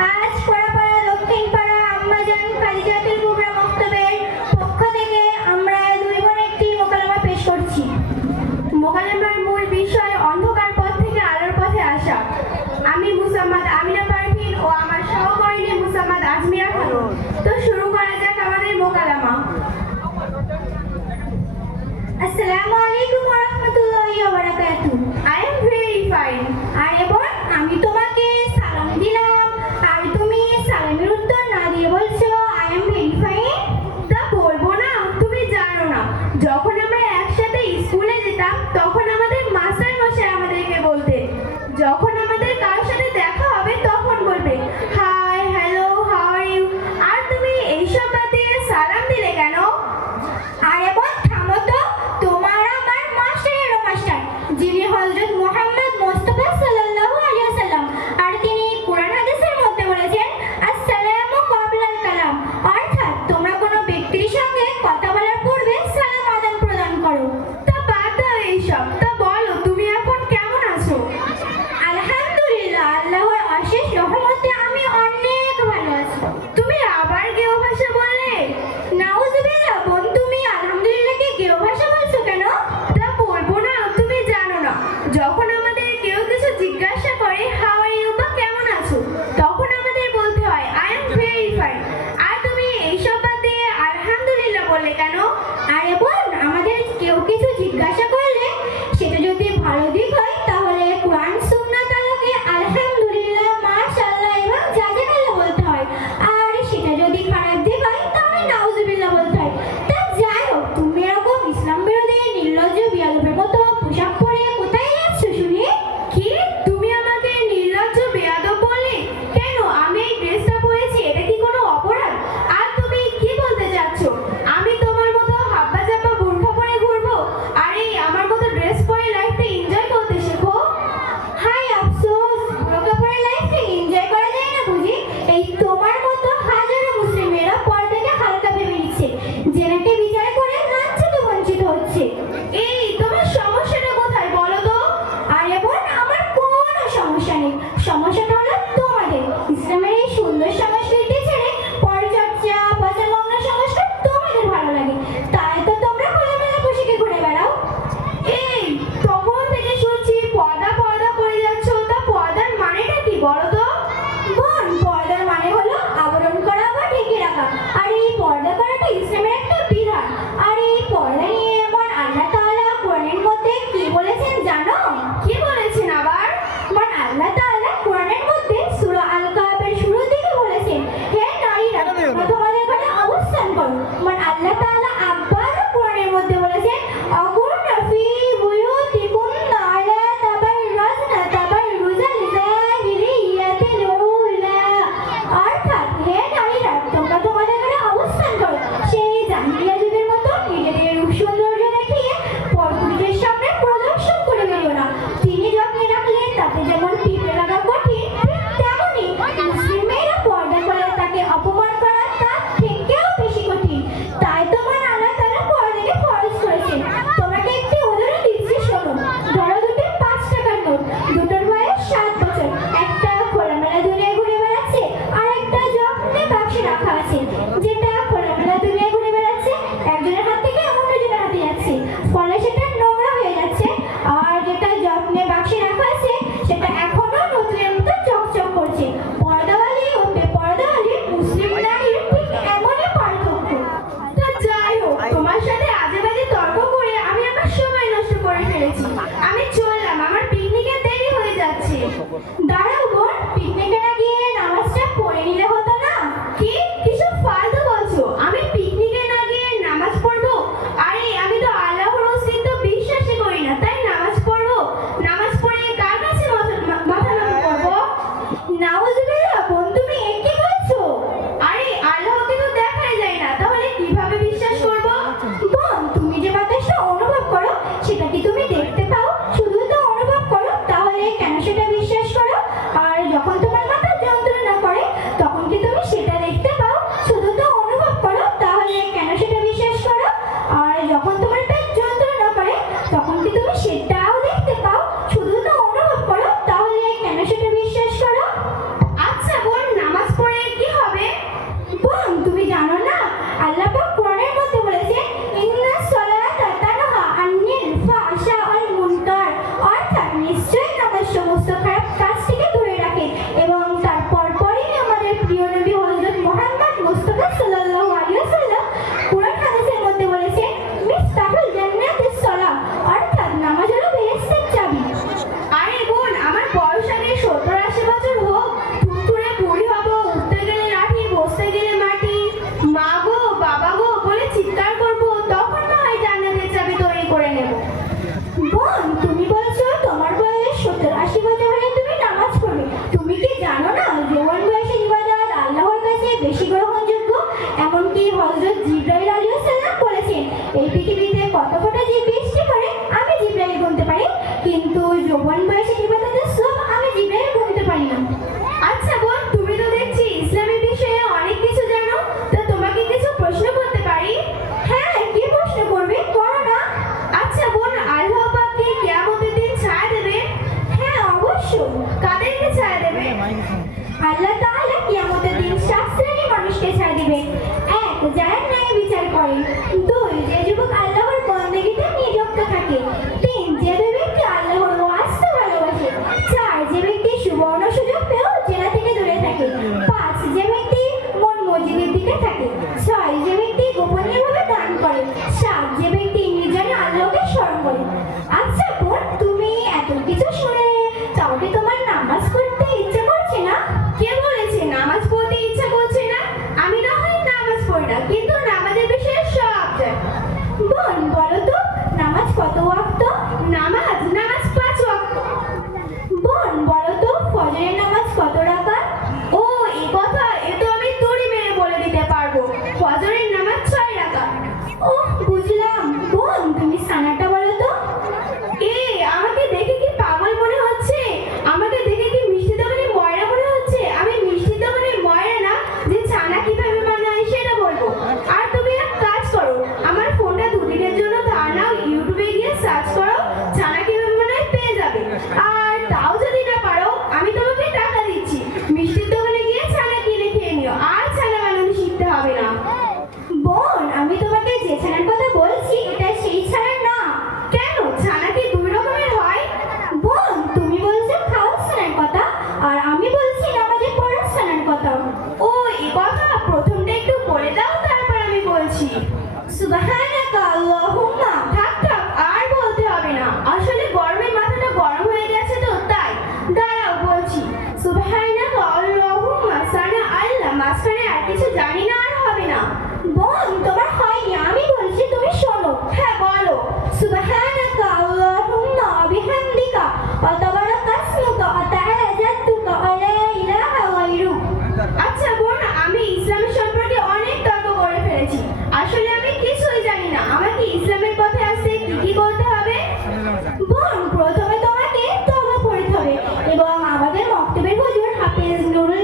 আজ পড়াপাড়া দক্ষিণপাড়া আম্মাজান খাদিজাতুল কুবরা মক্তবের পক্ষ থেকে আমরা দুই বোন একটি মোকালামা পেশ করছি। মোকালামার মূল বিষয় অন্ধকার পথ থেকে আলোর পথে আসা। আমি মুসাম্মাদ আমিনা পারভিন ও আমার সহকর্মী মুসাম্মাদ আজমিরা খাতুন। তো শুরু করা যাক আমাদের মোকালামা। আসসালামু আলাইকুম ওয়া রাহমাতুল্লাহি ওয়া বারাকাতুহু। I am very fine. আরে বোন, আমি তোমাকে সালাম দিলাম আর তুমি সালামের উত্তর না দিয়ে বলছো আই এম ভেরি ফাইন। তা বলবো না? তুমি জানো না, যখন আমরা একসাথে স্কুলে যেতাম তখন আমাদের মাস্টার মশাই আমাদেরকে বলতেন, যখন আমাদের কারোর সাথে দেখা হবে তখন বলবে hi, hello, how are you. আর তুমি এইসব বাদ দিয়ে সালাম দিলে কেন? আরে বোন থামো তো, তোমার আমার মাস্টারেরও মাস্টার, যিনি হযরত মুহাম্মদ মুস্তাফা সাল্লাল্লাহু আলাইহি ওয়াসাল্লাম। আর তিনি কোরআন হাদিসের মধ্যে বলেছেন আসসালামু ক্বাবলাল কালাম, অর্থাৎ তোমরা কোনো ব্যক্তির সঙ্গে কথা বলার পূর্বে সালাম আদান প্রদান করো। তা বাদ দাও এইসব, তা বলো তুমি এখন কেমন আছো? আলহামদুলিল্লাহ, আল্লাহর অশেষ রহমতে আমি অনেক ভালো আছি। তুমি আবার গেও ভাষা বললে? নাউজুবিল্লাহ বোন, তুমি আলহামদুলিল্লাহকে গেও ভাষা বলছো কেন? তা বলবো না? তুমি জানো না, যখন আমাদের কেউ কিছু জিজ্ঞাসা করে হাউ আর ইউ বা কেমন আছো, তখন আমাদের বলতে হয় আই এম ভেরি ফাইন। আর তুমি এইসব বাদ দিয়ে আলহামদুলিল্লাহ বললে কেন? আরে বোন, আমাদের কেউ কিছু জিজ্ঞাসা করলে সেটা যদি ভালো দিক হয় তাহলে কোরআন সুন্নাহ আলোকে আলহামদুলিল্লাহ, মাশাআল্লাহ এবং জাযাকাল্লাহ বলতে হয়। আর সেটা যদি খারাপ দিক হয় তাহলে নাউজুবিল্লাহ বলতে হয়। তা যাই হোক, তুমি এরকম ইসলাম বিরোধী নির্লজ্জ বিয়াদবের মতো পোশাক পরে কোথায় যাচ্ছ শুনি? কি তুমি আমাকে নির্লজ্জ বেয়াদব বললে? কেন, আমি এই ড্রেসটা পরেছি, এটা কি কোনো অপরাধ? আর তুমি কি বলতে চাচ্ছ আমি তোমার মতো হাব্বা জাব্বা বোরখা পরে ঘুরবো? আরে আমার মতো ড্রেস পরে লাইফটা এনজয় করতে শেখো। হাই আফসোস, বোরখা পরে লাইফটা এনজয় করা যায় না বুঝি? এই তোমার মতো হাজারো মুসলিমেরা পর্দাকে হালকা ভেবে নিচ্ছে, জেনাকে বিচার করে লাঞ্ছিত বঞ্চিত হচ্ছে। এই তোমার সমস্যাটা কোথায় বলো তো? আরে বোন, আমার কোনো সমস্যা নেই, সমস্যাটা হলো তোমাদের ইসলামের এই সুন্দর সংস্কৃতি ছেড়ে পরচর্চা, পচামগ্ন সংস্কার তোমাদের ভালো লাগে, তাই তো তোমরা খোলামেলা পোশাকে ঘুরে বেড়াও। এই তখন থেকে শুনছি পর্দা পর্দা করে যাচ্ছ, তা পর্দার মানেটা কি বলো তো? বোন, পর্দার মানে হলো আবরণ করা বা ঢেকে রাখা। আর এই পর্দা করাটা ইসলামের একটা বিধান। আর এই পর্দা নিয়ে এমন আল্লাহ তাআলা কোরআনের মধ্যে কি বলেছেন জানো? কি বলেছেন আবার? বোন, আল্লাহ তাআলা কোরআনের মধ্যে সূরা আল কাহাফের শুরুর দিকে বলেছেন, হে নারীরা তোমরা তোমাদের ঘরে অবস্থান করো। বোন, আল্লাহ তাআলা আবার কোরআনের মধ্যে বলেছেন আকুরনা ফি বুয়ুতিকুন্না আলা তাবাররাজনা তাবাররুজাল জাহিলিয়াতিল উলা, অর্থাৎ হে নারীরা তোমরা তোমাদের ঘরে অবস্থান করো সেই জাহিলিয়া যুগের মতো নিজেদের রূপ সৌন্দর্য দেখিয়ে পরপুরুষের সামনে প্রদর্শন করে বেরিও না। তিনি যত্নে রাখলে তাতে যেমন টিপে লাগা কঠিন, ঠিক তেমনই মুসলিম মেয়েরা পর্দা করে তাকে অপমান করা তার থেকেও বেশি কঠিন। তাই তোমার আল্লাহ তাআলা পর্দাকে ফরজ করেছেন। তোমাকে একটি উদাহরণ দিচ্ছি শোনো। ধরো দুটো 5 টাকার নোট, দুটোর বয়স 7 বছর। একটা খোলামেলা দুনিয়ায় ঘুরে বেড়াচ্ছে আর একটা যত্নে বাক্সে রাখা আছে। যেটা খোলামেলা দুনিয়ায় ঘুরে বেড়াচ্ছে একজনের হাত থেকে অন্যজনের হাতে যাচ্ছে, ফলে সেটা নোংরা হয়ে যাচ্ছে। আর যেটা যত্নে বাক্সে রাখা আছে সেটা এখনো নতুনের মতো চকচক করছে। পর্দাওয়ালি ও বেপর্দাওয়ালি মুসলিম নারীর ঠিক এমনই পার্থক্য। তা যাই হোক, তোমার সাথে আজে বাজে তর্ক করে আমি আমার সময় নষ্ট করে ফেলেছি। আমি চললাম, আমার পিকনিকে দেরি হয়ে যাচ্ছে। দাঁড়াও বোন, পিকনিকে না গিয়ে নামাজটা পড়ে নিলে হতো না? কি কিসব ফালতু বলছো? আমি পিকনিকে না গিয়ে নামাজ পড়বো? আরে আমি তো আল্লাহর অস্তিত্ব বিশ্বাসই করি না, তাই নামাজ পড়বো? নামাজ পড়ে কার কাছে মাথা নত করবো? নাউজুবিল্লাহ বোন, তুমি এ কি বলছো? আরে আল্লাহকে তো দেখাই যায় না, তাহলে কিভাবে বিশ্বাস করবো? বোন, তুমি যে বাতাসটা অনুভব করো সেটা কি তুমি দেখতে পাও? শুধু তো অনুভব করো, তাহলে কেন সেটা বিশ্বাস করো? আল্লাহ তাআলা কিয়ামতের দিন 7 শ্রেণীর মানুষকে ছাড় দিবেন। 1, যারা ন্যায় বিচার করে। 2, যে যুবক আল্লাহর বন্দেগীতে নিযুক্ত থাকে। 3, যে ব্যক্তি আল্লাহর ওয়াজকে ভালোবাসে। 4, যে ব্যক্তি সুবর্ণ সুযোগ পেয়েও জেনা থেকে দূরে থাকে। 5, যে ব্যক্তি মন মসজিদের দিকে থাকে। 6, যে ব্যক্তি গোপনীয়ভাবে দান করে। 7, যে ব্যক্তি নির্জনে আল্লাহকে স্মরণ করে। আচ্ছা বোন, তুমি এত কিছু শুনে তাও কি তোমার নামাজ পড়তে ইচ্ছে করছে না? কে বলেছে নামাজ পড়তে ইচ্ছা করছে না? আমি না হয় নামাজ পড়ি না, কিন্তু নামাজের বিষয়ে সব জানি। বোন বলো তো, নামাজ কত ওয়াক্ত? নামাজ 5 ওয়াক্ত। বোন বলো তো, ফজরের নামাজ কত রাকাত? ও এই কথা, এ তো আমি তুড়ি মেরে বলে দিতে পারবো। ফজরের নামাজ 6 রাকাত। ও বুঝলাম। বোন তুমি সানাটা বলো তো। এ আমাকে দেখে কি পাগল মনে হচ্ছে? আমাকে দেখে কি মিষ্টি দোকানের ময়রা মনে হচ্ছে? আমি মিষ্টি দোকানের ময়রা না, যে ছানা কিভাবে বানায় সেটা বলবো। আর তুমি এক কাজ করো, আমার ফোনটা দুদিনের জন্য ধার নাও, ইউটিউবে গিয়ে সার্চ করো, ছানা কিভাবে বানায় পেয়ে যাবে। আর তাও যদি না পারো, আমি তোমাকে টাকা দিচ্ছি, মিষ্টির দোকানে গিয়ে ছানা কিনে খেয়ে নিও, আর ছানা বানানো শিখতে হবে না। বোন আমি তোমাকে যে ছানার কথা বলছি এটা সেই ছানা না। কেন, ছানা কি 2 রকমের হয়? বোন তুমি বলছো খাওয়ার ছানার কথা, আর আমি বলছি নামাজে পড়ার ছানার কথা। ও এই কথা, প্রথমটা একটু বলে দাও, তারপর আমি বলছি। সুবহানাকা আল্লাহুম্মা। থাক থাক, আর বলতে হবে না, আসলে গরমে মাথাটা গরম হয়ে গেছে তো তাই। দাঁড়াও বলছি। সুবহানাকা আল্লাহুম্মা, সানা আল্লাহ, মাঝখানে আর কিছু জানি না, আর হবে না। বোন তোমার হয়নি, আমি বলছি তুমি শোনো। হ্যাঁ বলো। সুবহানাকা আল্লাহুম্মা ওয়া বিহামদিকা ওয়া তাবারাকা ইসমুকা ওয়া তাআলা জাদ্দুকা ওয়া লা ইলাহা গায়রুক। আচ্ছা বোন, আমি ইসলামের সম্পর্কে অনেক তর্ক করে ফেলেছি, আসলে আমি কিছুই জানি না। আমাকে ইসলামের পথে আসতে কি কি করতে হবে? বোন প্রথমে তোমাকে তওবা পড়তে হবে এবং আমাদের মক্তবের হুজুর হাফেজ নুরুল